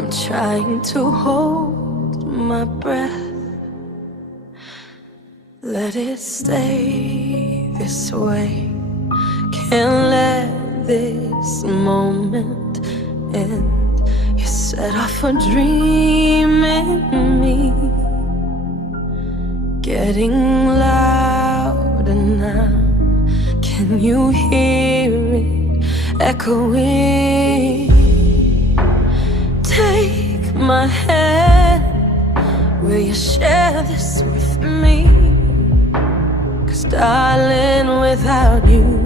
I'm trying to hold my breath. Let it stay this way. Can't let this moment end. You set off a dream in me, getting louder now. Can you hear it echoing? Take my hand, will you share this with me? 'Cause darling, without you